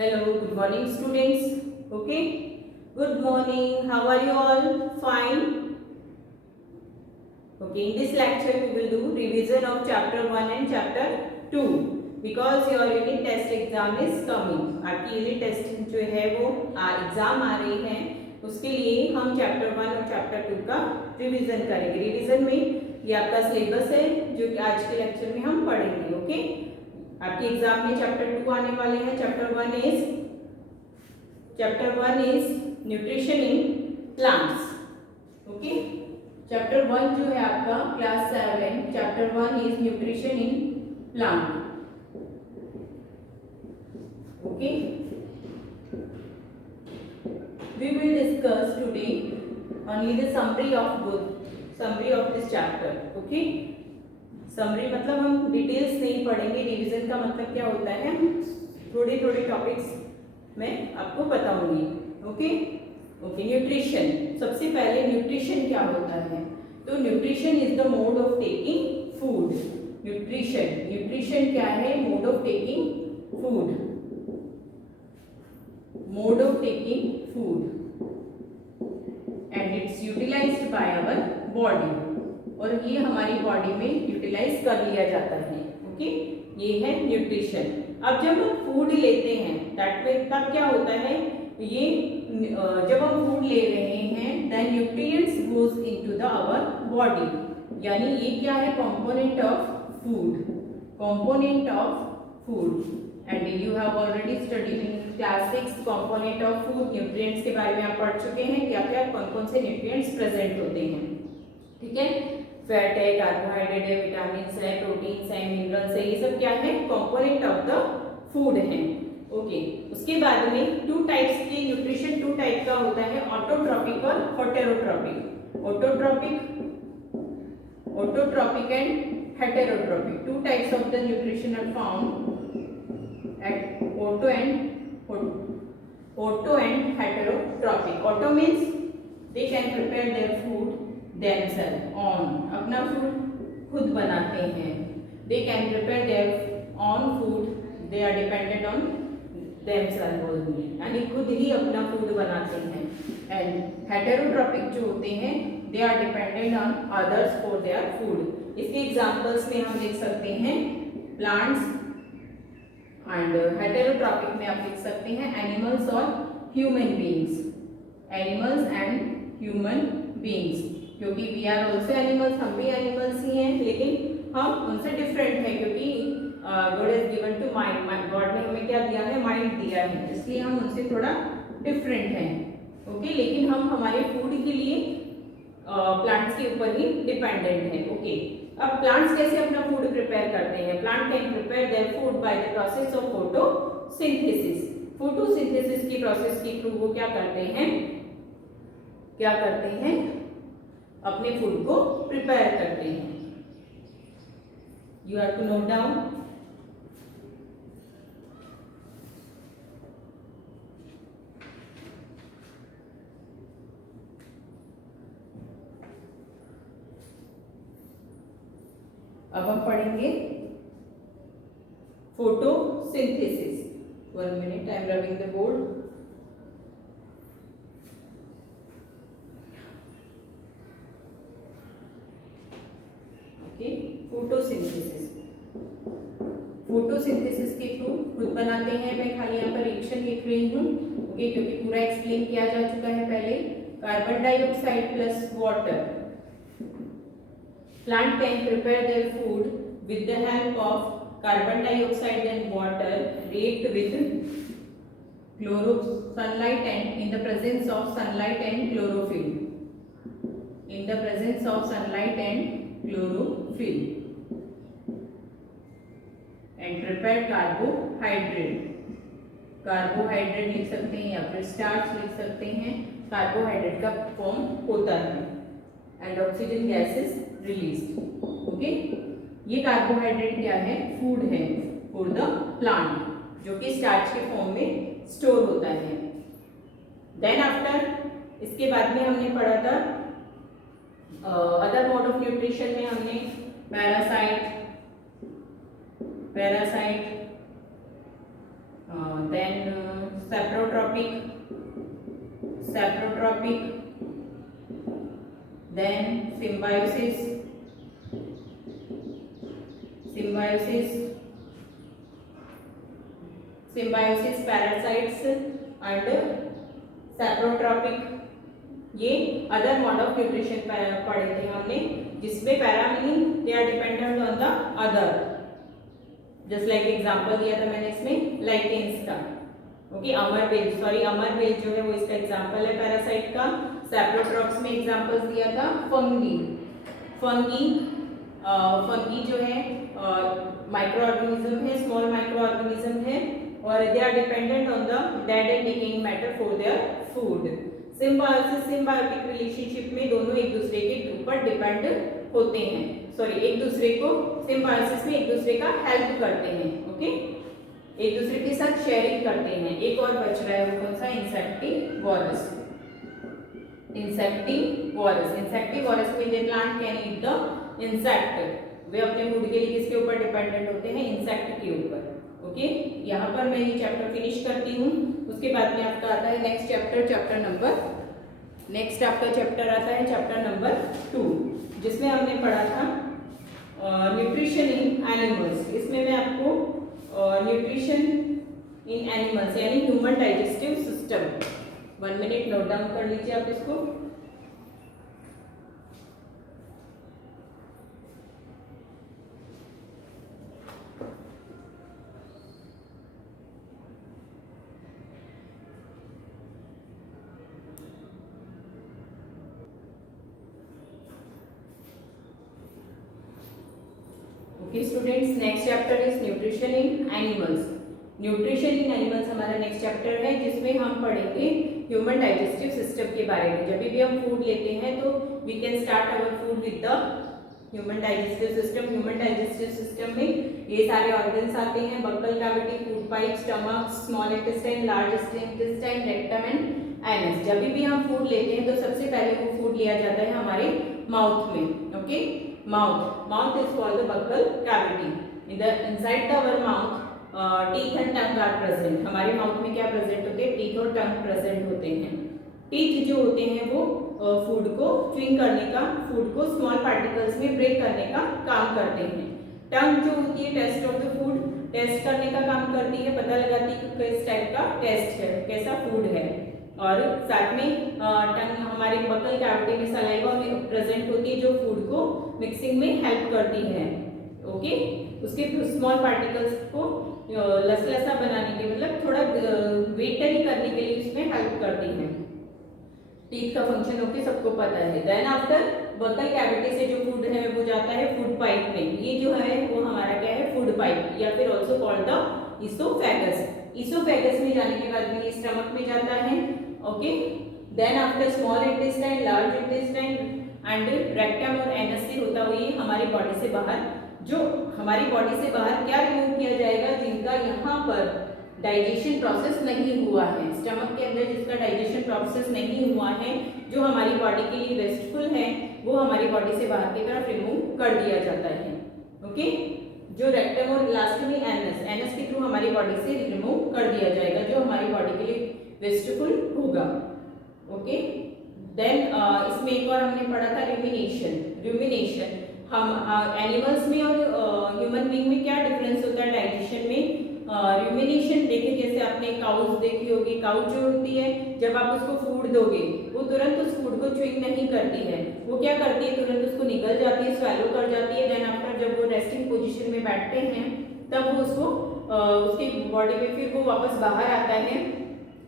Hello, good morning students. Okay, good morning. How are you all? Fine. Okay, in this lecture we will do revision of chapter 1 and chapter 2 because your unit test exam is coming. आपकी unit test जो है वो exam आ रही है, उसके लिए हम chapter 1 और चैप्टर 2 का रिवीजन करेंगे. रिवीजन में ये आपका सिलेबस है जो कि आज के लेक्चर में हम पढ़ेंगे. ओके, आपके एग्जाम में चैप्टर 2 आने वाले हैं. Chapter 1 is nutrition in plants. Okay, chapter 1 जो है आपका class 7, chapter 1 is nutrition in plant. Okay, we will discuss today only the summary of this chapter. Okay, summary मतलब हम डिटेल्स नहीं पढ़ेंगे. रिवीजन का मतलब क्या होता है, थोड़े थोड़े टॉपिक्स मैं आपको बताऊंगी. Okay okay, nutrition. सबसे पहले न्यूट्रिशन क्या होता है, तो nutrition is the mode of taking food. Nutrition क्या है, mode of taking food. Mode of taking food and its utilized by our body. और ये हमारी बॉडी में यूटिलाइज कर लिया जाता है. ओके, ये है न्यूट्रिशन. अब जब हम फूड लेते हैं तब क्या होता है, ये जब हम फूड ले रहे हैं then nutrients goes into the our body. यानी ये क्या है, component of food. And you have already studied in class 6 component of food. Nutrients के बारे में आप पढ़ चुके हैं, क्या क्या कौन कौन से न्यूट्रिएंट्स प्रेजेंट होते हैं. ठीक है, फैट है, कार्बोहाइड्रेट है, विटामिन है, प्रोटीन्स है, मिनरल्स है, ये सब क्या है, कंपोनेंट ऑफ द फूड है. ओके, उसके बाद में टू टाइप्स के न्यूट्रिशन, टू टाइप का होता है, ऑटोट्रॉपिक और heterotrophic. Autotrophic and heterotrophic. Two types of the nutrition are found at auto and heterotrophic. Auto means they can prepare their food themselves on, अपना फूड खुद बनाते हैं. they can prepare their own food, they are dependent on themselves only, यानी खुद ही अपना food बनाते हैं. and heterotropic जो होते हैं they are dependent on others for their food. इसके एग्जांपल्स में हम लिख सकते हैं प्लांट्स, एंड हेटेरोट्रॉपिक में आप लिख सकते हैं एनिमल्स और human beings. Animals and human beings, क्योंकि वी आर ऑल्सो एनिमल्स, हम भी एनिमल्स ही हैं, लेकिन हम उनसे डिफरेंट है क्योंकि God has given to mind. God ने हमें क्या दिया है, माइंड दिया है, इसलिए हम उनसे थोड़ा डिफरेंट हैं. ओके, लेकिन हम हमारे फूड के लिए प्लांट्स के ऊपर ही डिपेंडेंट हैं. ओके, अब प्लांट्स कैसे अपना फूड प्रिपेयर करते हैं. Plant can prepare their food by the process of photosynthesis. Photosynthesis की प्रोसेस के थ्रू वो क्या करते हैं, अपने फूड को प्रिपेयर करते हैं. You have to note down. अब हम पढ़ेंगे photosynthesis. 1 minute, I am rubbing the board. Photosynthesis के थ्रू खुद बनाते हैं. मैं खाली यहाँ पर रिएक्शन लिख रही हूँ. ओके, क्योंकि पूरा एक्सप्लेन किया जा चुका है पहले. Carbon dioxide plus water. Plant can prepare their food with the help of carbon dioxide and water react with sunlight and in the presence of sunlight and chlorophyll. And prepare carbohydrate लिख सकते हैं या फिर starch लिख सकते हैं. Carbohydrate का form होता है and oxygen gas is released. Okay, ये कार्बोहाइड्रेट क्या है, फूड है फॉर द प्लांट, जो कि स्टार्च के फॉर्म में स्टोर होता है. देन आफ्टर, इसके बाद में हमने पढ़ा था अदर मोड ऑफ न्यूट्रिशन में हमने parasite then saprotropic, then symbiosis, parasites and saprotropic. ये अदर मोड ऑफ न्यूट्रिशन पढ़े थे हमने, जिसमें para meaning they are dependent on the other, just like example दिया था मैंने इसमें लाइकेंस का. ओके, अमरबेल जो है वो इसका एग्जांपल है पैरासाइट का. सैप्रोट्रॉप्स में एग्जांपल्स दिया था फंगी जो है माइक्रो ऑर्गेनिज्म है, स्मॉल माइक्रो ऑर्गेनिज्म है, और they are dependent on the dead and decaying matter for their food. Symbiosis, symbiotic relationship में दोनों एक दूसरे के ऊपर डिपेंड होते हैं, एक दूसरे को सिम्बायोसिस में एक दूसरे का हेल्प करते हैं. ओके, एक दूसरे के साथ शेयरिंग करते हैं. एक और बच रहा है, वो कौन सा? इंसेक्टिवोरस. इंसेक्टिवोरस में they plant can eat the insect. वे अपने फूड के लिए किसके ऊपर डिपेंडेंट होते हैं? इंसेक्ट के ऊपर. ओके, यहाँ पर मैं ये चैप्टर फिनिश करती हूँ. उसके बाद में आपका आता है नेक्स्ट चैप्टर आता है चैप्टर नंबर 2, जिसमें हमने पढ़ा था न्यूट्रिशन इन एनिमल्स. इसमें मैं आपको न्यूट्रिशन इन एनिमल्स यानी human digestive system, 1 minute note down कर लीजिए आप इसको. Okay students, next chapter is nutrition in animals. Nutrition in animals हमारा नेक्स्ट चैप्टर है, जिसमें हम पढ़ेंगे ह्यूमन डाइजेस्टिव सिस्टम के बारे में. जब भी हम फूड लेते हैं तो we can start our food with the human digestive system. Human digestive system में ये सारे ऑर्गन्स आते हैं: buccal cavity, food pipe, stomach, small intestine, large intestine, rectum and anus. जब भी हम फूड लेते हैं तो सबसे पहले वो फूड लिया जाता है हमारे माउथ में. Okay, mouth is called the buccal cavity. Inside our mouth teeth and tongue are present. हमारे माउथ में क्या प्रेजेंट होते हैं? टीथ और टंग प्रेजेंट होते हैं. टीथ जो होते हैं वो फूड को च्युइंग करने का, फूड को स्मॉल पार्टिकल्स में ब्रेक करने का काम करते हैं. टंग जो होती है taste of the food, taste करने का काम करती है, पता लगाती है कि किस टाइप का टेस्ट है, कैसा फूड है. और साथ में टंग हमारे बकल कैविटी में सलाइवा में प्रेजेंट होती है, जो फूड को मिक्सिंग में हेल्प करती है. ओके, उसके स्मॉल पार्टिकल्स को लसलसा बनाने के, मतलब थोड़ा वेटरी करने के लिए उसमें हेल्प करती है. टीथ का फंक्शन ओके सबको पता है. देन आफ्टर बकल कैविटी से जो फूड है वो जाता है फूड पाइप में. ये जो है वो हमारा क्या है? फूड पाइप, या फिर also called the oesophagus. Oesophagus में जाने के बाद में ये स्टमक में जाता है. Okay, then after small intestine, large intestine and rectum और एनस से होता हुआ हमारी बॉडी से बाहर, जो हमारी बॉडी से बाहर क्या रिमूव किया जाएगा? जिनका यहाँ पर डाइजेशन प्रोसेस नहीं हुआ है, स्टमक के अंदर जिसका डाइजेशन प्रोसेस नहीं हुआ है, जो हमारी बॉडी के लिए वेस्टफुल है, वो हमारी बॉडी से बाहर की तरफ रिमूव कर दिया जाता है. ओके, जो रेक्टम और लास्ट में एनस के थ्रू हमारी बॉडी से रिमूव कर दिया जाएगा, जो हमारी बॉडी के लिए वेस्टफुल होगा. ओके, देन इसमें एक और हमने पढ़ा था रूमिनेशन. हम एनिमल्स में और ह्यूमन बीइंग में क्या डिफरेंस होता है डाइजेशन में? रूमिनेशन देखिए, जैसे आपने काउज देखी होगी. काउ जो होती है, जब आप उसको फूड दोगे वो तुरंत उस फूड को च्युइंग नहीं करती है. वो क्या करती है? तुरंत उसको निगल जाती है, स्वैलो कर जाती है. देन आफ्टर जब वो रेस्टिंग पोजीशन में बैठते हैं तब वो उसको उसकी बॉडी में फिर वो वापस बाहर आता है.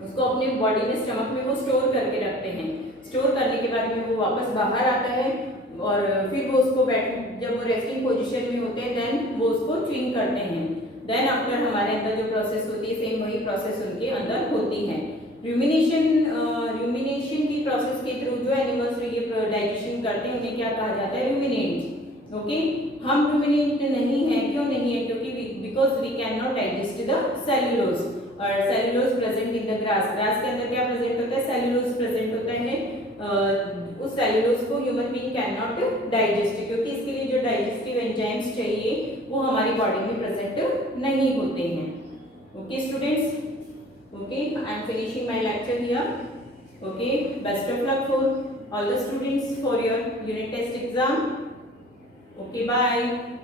उसको अपने बॉडी में, स्टमक में वो स्टोर करके रखते हैं. स्टोर करने के बाद में वो वापस बाहर आता है और फिर वो उसको जब वो रेस्टिंग पोजीशन में होते हैं देन वो उसको च्युइंग करते हैं. देन आफ्टर हमारे अंदर जो प्रोसेस होती है, सेम वही प्रोसेस उनके अंदर होती है. रूमिनेशन की प्रोसेस के थ्रू जो एनिमल्स ये डाइजेशन करते हैं उन्हें क्या कहा जाता है? रूमिनेंट. ओके, हम रूमिनेंट नहीं है. क्यों नहीं है? क्योंकि because we can not digest the cellulose. और cellulose present in the grass के अंदर क्या प्रेजेंट होता है? सेल्यूलोज प्रेजेंट होता है. उस सेल्यूलोज को human being can not digest, क्योंकि इसके लिए जो डाइजेस्टिव एंजाइम्स चाहिए वो हमारी बॉडी में प्रेजेंट नहीं होते हैं. Okay students, Okay, I am finishing my lecture here. Okay, best of luck for all the students for your unit test exam. Okay, bye.